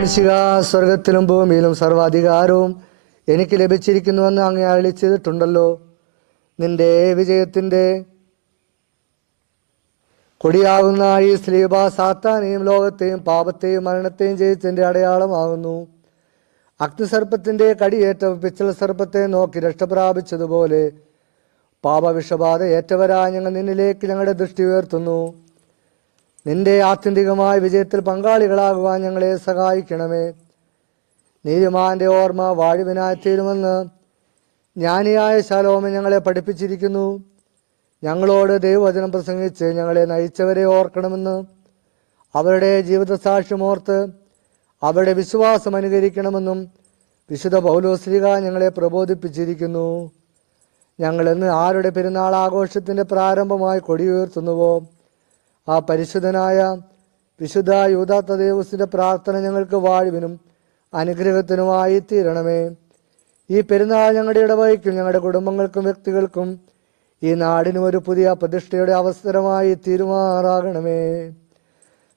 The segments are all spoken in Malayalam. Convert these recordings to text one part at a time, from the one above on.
മിശിക സ്വർഗത്തിലും ഭൂമിയിലും സർവാധികാരവും എനിക്ക് ലഭിച്ചിരിക്കുന്നുവെന്ന് അങ്ങ് അളിച്ചിട്ടുണ്ടല്ലോ നിന്റെ വിജയത്തിന്റെ കൊടിയാകുന്ന ഈ സ്ലീബ സാത്താനെയും ലോകത്തെയും പാപത്തെയും മരണത്തെയും ജയിച്ചതിന്റെ അടയാളമാകുന്നു. അഗ്നിസർപ്പത്തിന്റെ കടിയേറ്റ പിച്ചൽ സർപ്പത്തെ നോക്കി രക്ഷപ്രാപിച്ചതുപോലെ പാപവിഷബാധ ഏറ്റവരാ ഞങ്ങൾ നിന്നിലേക്ക് ഞങ്ങളുടെ ദൃഷ്ടി ഉയർത്തുന്നു. നിന്റെ ആത്യന്തികമായ വിജയത്തിൽ പങ്കാളികളാകുവാൻ ഞങ്ങളെ സഹായിക്കണമേ. നീതിമാന്റെ ഓർമ്മ വാഴുവിനായി തീരുമെന്ന് ജ്ഞാനിയായ ശാലോമ ഞങ്ങളെ പഠിപ്പിച്ചിരിക്കുന്നു. ഞങ്ങളോട് ദൈവവചനം പ്രസംഗിച്ച് ഞങ്ങളെ നയിച്ചവരെ ഓർക്കണമെന്ന് അവരുടെ ജീവിത സാക്ഷ്യമോർത്ത് അവരുടെ വിശ്വാസം അനുകരിക്കണമെന്നും വിശുദ്ധ പൗലോസ്ലിക ഞങ്ങളെ പ്രബോധിപ്പിച്ചിരിക്കുന്നു. ഞങ്ങളിന്ന് ആരുടെ പെരുന്നാൾ ആഘോഷത്തിന്റെ പ്രാരംഭമായി കൊടിയുയർത്തുന്നുവോ? ആ പരിശുദ്ധനായ വിശുദ്ധ യൂതാത്ത ദേവസിന്റെ പ്രാർത്ഥന ഞങ്ങൾക്ക് വാഴുവിനും അനുഗ്രഹത്തിനുമായി തീരണമേ. ഈ പെരുന്നാൾ ഞങ്ങളുടെ ഇടവഴിക്കും ഞങ്ങളുടെ കുടുംബങ്ങൾക്കും വ്യക്തികൾക്കും ഈ നാടിനും ഒരു പുതിയ പ്രതിഷ്ഠയുടെ അവസരമായി തീരുമാറാകണമേ.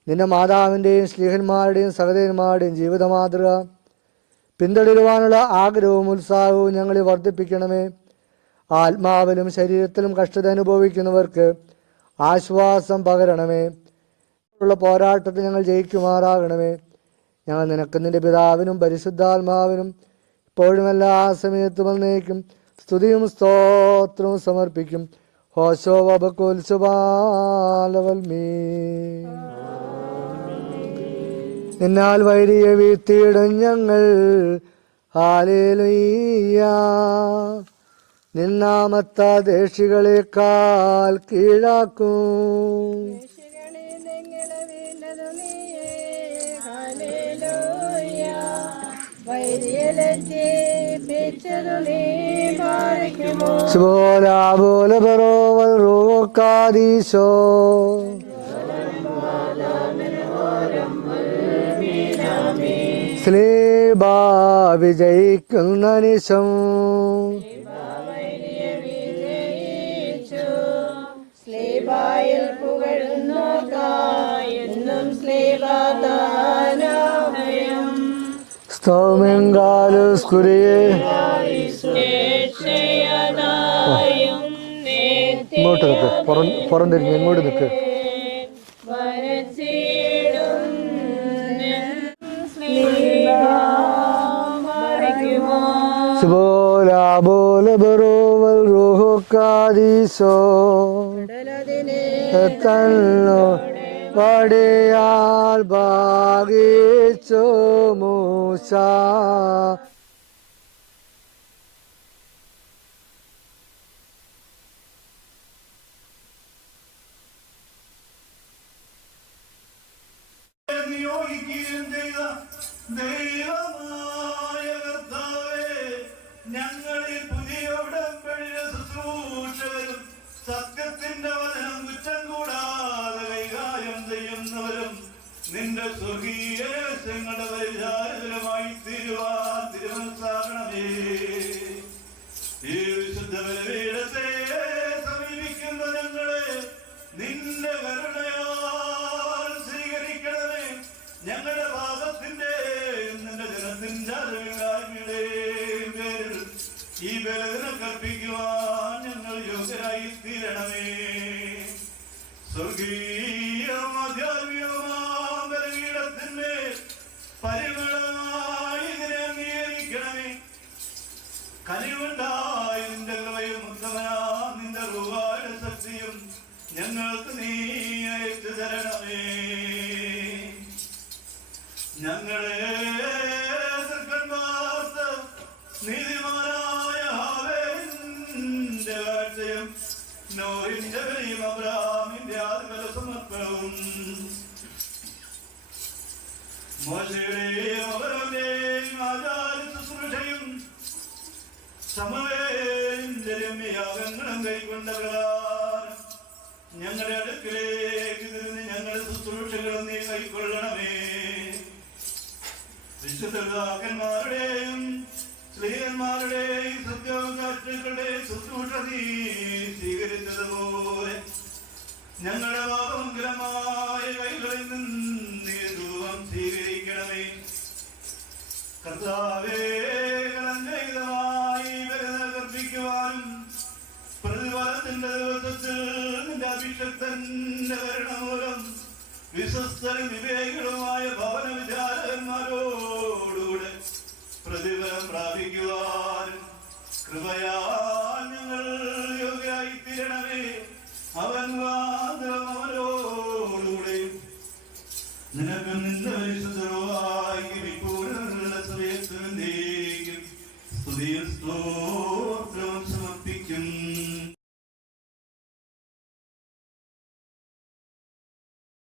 നിന്റെ മാതാവിന്റെയും സ്ലീഹന്മാരുടെയും സഹതന്മാരുടെയും ജീവിത മാതൃക പിന്തുടരുവാനുള്ള ആഗ്രഹവും ഉത്സാഹവും ഞങ്ങളെ വർദ്ധിപ്പിക്കണമേ. ആത്മാവിലും ശരീരത്തിലും കഷ്ടത അനുഭവിക്കുന്നവർക്ക് ആശ്വാസം പകരണമേ. ഉള്ള പോരാട്ടത്തിൽ ഞങ്ങൾ ജയിക്കുമാറാകണമേ. ഞങ്ങൾ നിനക്ക് നിന്റെ പിതാവിനും പരിശുദ്ധാത്മാവിനും ഇപ്പോഴും എല്ലാ സമയത്തും വന്നേക്കും സ്തുതിയും സ്തോത്രവും സമർപ്പിക്കും. ഹോശോ വബക്കോത്സുബാലവൽമീ എന്നാൽ വൈരിയെ വീഴ്ത്തിയിടും ഞങ്ങൾ. ഹാലേലുയ്യ. നിന്നാമത്ത ദേശികളെക്കാൾ കീഴാക്കും. രക്ഷകനെ നിങ്ങളെ വിജയിക്കുന്ന നീയേ. സ്ലീബായിൽ പുകഴുന്നോർക്കായി എന്നും സ്ലീബാദാനഭയം സ്തോമെങ്കാലുസ് കുരിയെ ഇങ്ങോട്ട് നിൽക്ക് പുറം പുറം തിരിഞ്ഞ് ഇങ്ങോട്ട് നിൽക്ക് വരച്ചിടും സ്ലീബാ മറിക്കുമോ ശുഭോലാബോല ബറോവൽ റൂക്കാദീശോ കടലതിനെ തന്നോ പടിയാൽ ഭാഗിച്ചു മൂശ നിയോഗിക്കുകയും ചെയ്ത ദൈവമായ നിന്റെ സ്വർഗീയ രഹസ്യങ്ങളുടെ പരിചാരകരമായി തീരുവാൻ തിരുമനസ്സാകണമേ. ഈ വിശുദ്ധ ബലിപീഠത്തെ സമീപിക്കുന്ന ഞങ്ങളെ നിന്റെ കരുണയാൽ സ്വീകരിക്കണമേ. ഞങ്ങളുടെ പാപത്തിന്റെ നിന്റെ ജനത്തിന്റെ അറിവില്ലായ്മയുടെയും പേരിൽ ഈ ബലതിനെ കൽപ്പിക്കുവാൻ ഞങ്ങൾ യോഗ്യരായി തീരണമേ. സ്വർഗീയവും കനിവുണ്ടായി നിന്റെ കൃപയും ഉത്തമനാ നിന്റെ റുവായ ശക്തിയും ഞങ്ങൾക്ക് നീ അയച്ചു തരണമേ. ഞങ്ങളെ നീതിമാനായ ഹാവേലിന്റെ കാഴ്ചയും നോറിന്റെ ബലിയും അബ്രാമിന്റെ ആദ്യ സമർപ്പണവും മോശയുടെയും അവരവന്റെയും ആചാര സമവേന്റെ രമ്യയാഗങ്ങളും കൈക്കൊണ്ട പ്രകാരം ഞങ്ങളുടെ അടുക്കിലേക്ക് തിരിഞ്ഞ് ഞങ്ങളുടെ ശുശ്രൂഷകളും നീ കൈക്കൊള്ളണമേ. വിശുദ്ധാക്കന്മാരുടെയും സ്ത്രീയന്മാരുടെയും സത്യവകാറ്റുകളുടെയും ശുശ്രൂഷ നീ സ്വീകരിച്ചതുപോലെ ഞങ്ങളുടെ പാപമംഗലമായ കൈകളിൽ നിന്ന് ധൂപം സ്വീകരിക്കണമേ. കർത്താവേ വീട്ടിൽ തന്നെ വരണമൂലം. വിശ്വസ്തരും വിവേകികളുമായ ഭവന വിചാരകന്മാരോടുകൂടെ പ്രതിഫലം പ്രാപിക്കുവാൻ കൃപയാൽ ഞങ്ങൾ യോഗ്യായി തീരണമേ അവൻ മാത്രം നിനക്കും നിനക്ക് നിന്റെ വിശുദ്ധമായി വിപൂർണ സമയത്ത് സ്തുതിയും സ്തോ